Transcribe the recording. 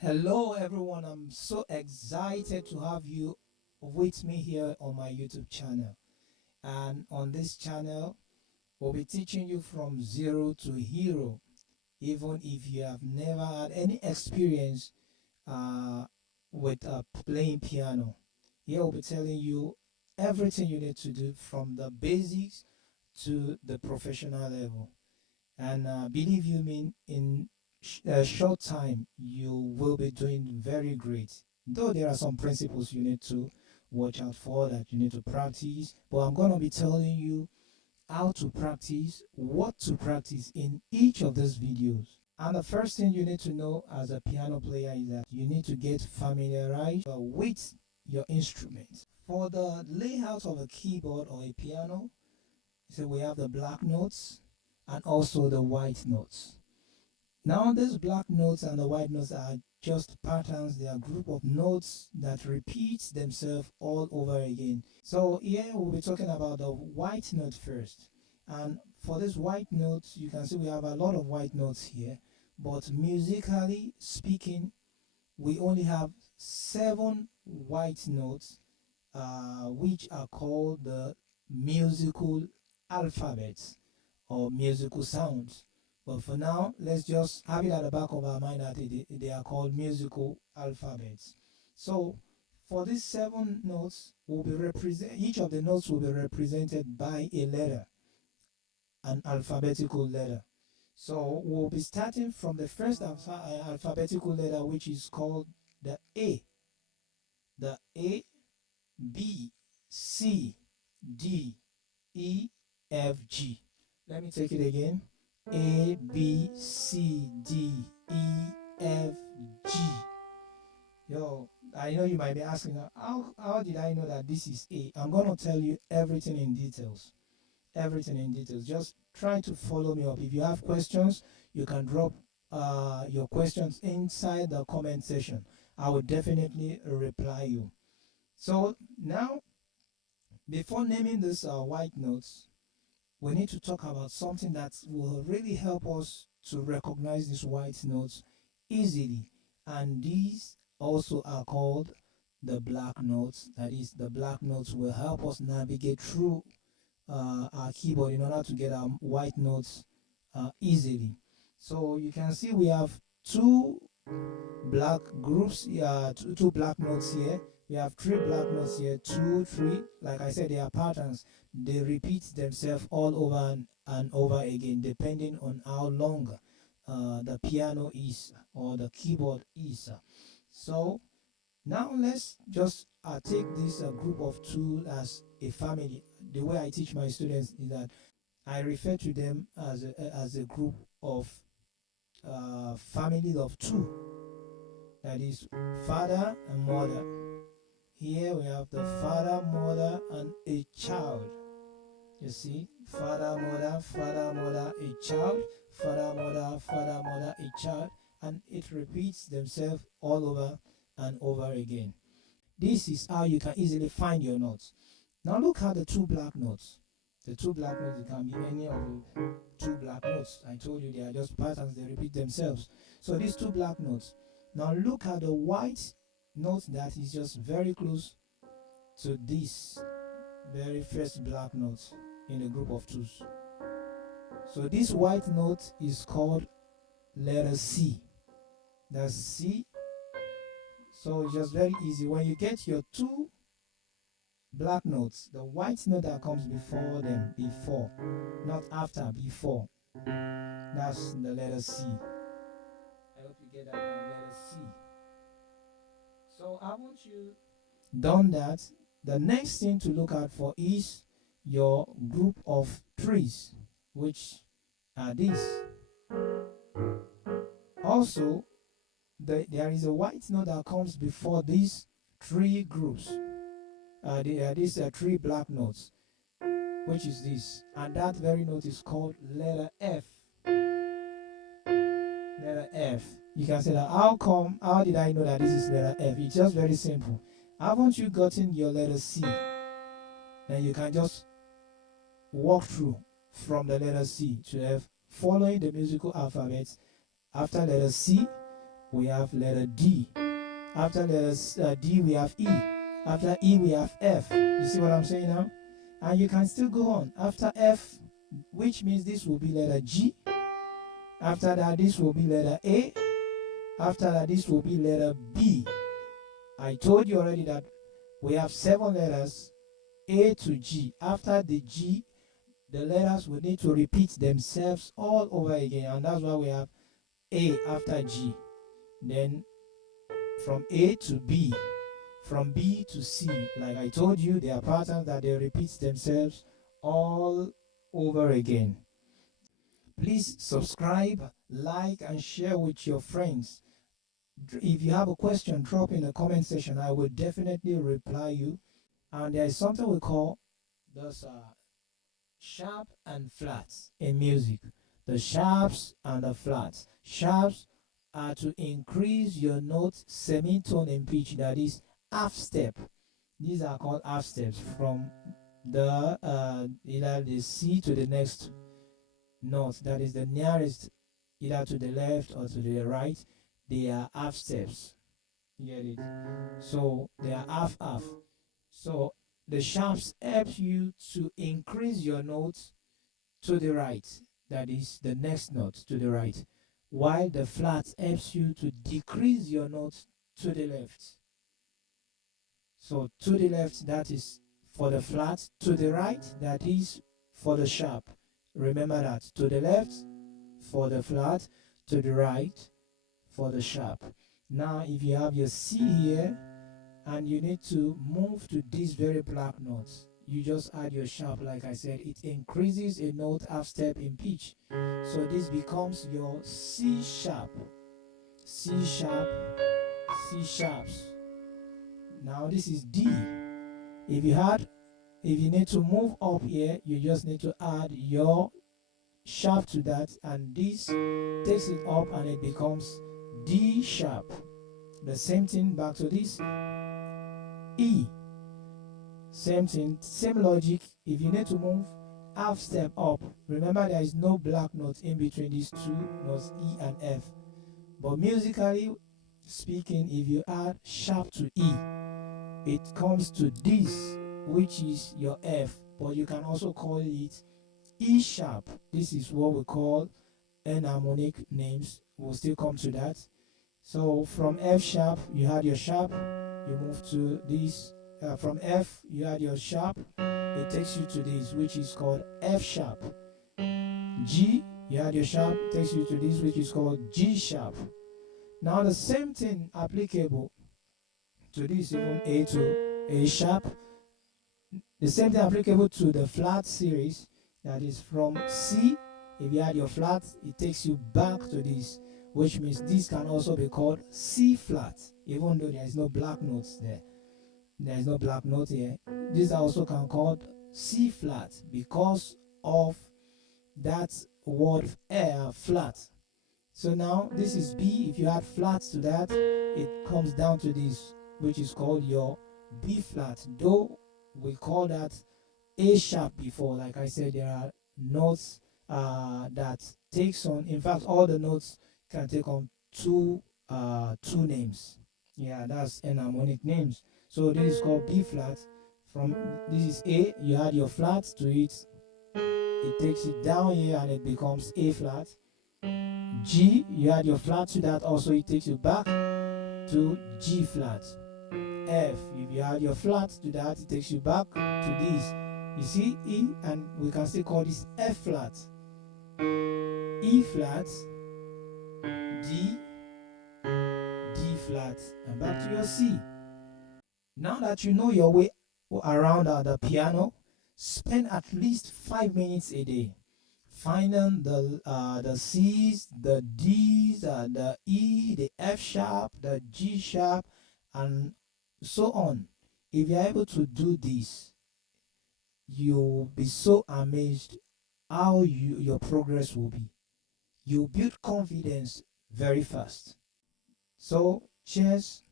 Hello, everyone. I'm so excited to have you with me here on my YouTube channel. And on this channel, we'll be teaching you from zero to hero, even if you have never had any experience uh, with playing piano. Here, we'll be telling you everything you need to do from the basics to the professional level. And believe you me, in a short time, you will be doing very great. Though there are some principles you need to watch out for that you need to practice, but I'm going to be telling you how to practice, what to practice in each of these videos. And the first thing you need to know as a piano player is that you need to get familiarized with your instrument. For the layout of a keyboard or a piano, so we have the black notes and also the white notes. Now these black notes and the white notes are just patterns. They are a group of notes that repeat themselves all over again. So here we'll be talking about the white note first. And for this white notes, you can see we have a lot of white notes here. But musically speaking, we only have 7 white notes, which are called the musical alphabets or musical sounds. But for now, let's just have it at the back of our mind that they are called musical alphabets. So for these 7 notes, will be each of the notes will be represented by a letter, an alphabetical letter. So we'll be starting from the first alphabetical letter, which is called the A. The A, B, C, D, E, F, G. Let me take it again. A, B, C, D, E, F, G. Yo, I know you might be asking, how did I know that this is A? I'm going to tell you everything in details. Everything in details. Just try to follow me up. If you have questions, you can drop your questions inside the comment section. I will definitely reply you. So now, before naming these white notes, we need to talk about something that will really help us to recognize these white notes easily. And these also are called the black notes. That is, the black notes will help us navigate through our keyboard in order to get our white notes easily. So you can see we have 2 black groups, two black notes here. We have 3 black notes here, 2, 3. Like I said, they are patterns. They repeat themselves all over and over again, depending on how long the piano is or the keyboard is. So now let's just take this group of 2 as a family. The way I teach my students is that I refer to them as a group of family of 2. That is father and mother. Here we have the father, mother, and a child. You see, father, mother, a child, father, mother, a child, and it repeats themselves all over and over again. This is how you can easily find your notes. Now look at the 2 black notes. The 2 black notes, it can be any of the 2 black notes. I told you they are just patterns, they repeat themselves. So these 2 black notes. Now look at the white note that is just very close to this very first black note in the group of 2s. So this white note is called letter C. That's C. So it's just very easy. When you get your 2 black notes, the white note that comes before them, before, not after, before, that's the letter C. I hope you get that now, letter C. So I want you done that. The next thing to look out for is your group of 3s, which are these. Also, there is a white note that comes before these 3 groups. These are 3 black notes, which is this, and that very note is called letter F. Letter F. You can say that, how did I know that this is letter F? It's just very simple. Haven't you gotten your letter C? Then you can just walk through from the letter C to F, following the musical alphabet. After letter C, we have letter D. After letter D, we have E. After E, we have F. You see what I'm saying now? And you can still go on. After F, which means this will be letter G. After that, this will be letter A. After that, this will be letter B. I told you already that we have 7 letters, A to G. After the G, the letters will need to repeat themselves all over again, and that's why we have A after G. Then from A to B, from B to C, like I told you, there are patterns that they repeat themselves all over again. Please subscribe, like, and share with your friends. If you have a question, drop in the comment section. I will definitely reply you. And there is something we call those sharp and flats in music. The sharps and the flats. Sharps are to increase your note semitone in pitch, that is half step. These are called half steps from the either the C to the next note, that is the nearest either to the left or to the right. They are half steps. You get it? So they are half. So the sharps help you to increase your notes to the right, that is the next note to the right, while the flats helps you to decrease your notes to the left. So to the left, that is for the flat. To the right, that is for the sharp. Remember that. To the left for the flat, to the right for the sharp. Now if you have your C here and you need to move to these very black notes, you just add your sharp. Like I said, it increases a note half step in pitch. So this becomes your C sharp, C sharp, C sharps. Now this is D. If you need to move up here, you just need to add your sharp to that, and this takes it up and it becomes D sharp. The same thing back to this E. Same thing, same logic. If you need to move half step up, remember there is no black note in between these two notes, E and F. But musically speaking, if you add sharp to E, it comes to this, which is your F, but you can also call it E sharp. This is what we call enharmonic names. We'll still come to that. So from F sharp, you had your sharp, you move to this. From F, you had your sharp, it takes you to this, which is called F sharp. G, you had your sharp, takes you to this, which is called G sharp. Now the same thing applicable to this, even A to A sharp. The same thing applicable to the flat series, that is from C. If you add your flat, it takes you back to this, which means this can also be called C flat, even though there is no black notes there. There is no black note here. This also can be called C flat because of that word flat. So now this is B. If you add flats to that, it comes down to this, which is called your B flat. Though we call that A sharp before, like I said, there are notes that takes on. In fact, all the notes can take on two names. Yeah, that's enharmonic names. So this is called B flat. From this is A, you add your flat to it, it takes it down here and it becomes A flat. G, you add your flat to that, also it takes you back to G flat. F, if you add your flat to that, it takes you back to this. You see E, and we can still call this F flat, E flat, D, D flat, and back to your C. Now that you know your way around the piano, spend at least 5 minutes a day finding the C's, the D's, the E, the F sharp, the G sharp, and so on. If you're able to do this, you'll be so amazed how your progress will be. You build confidence very fast. So cheers.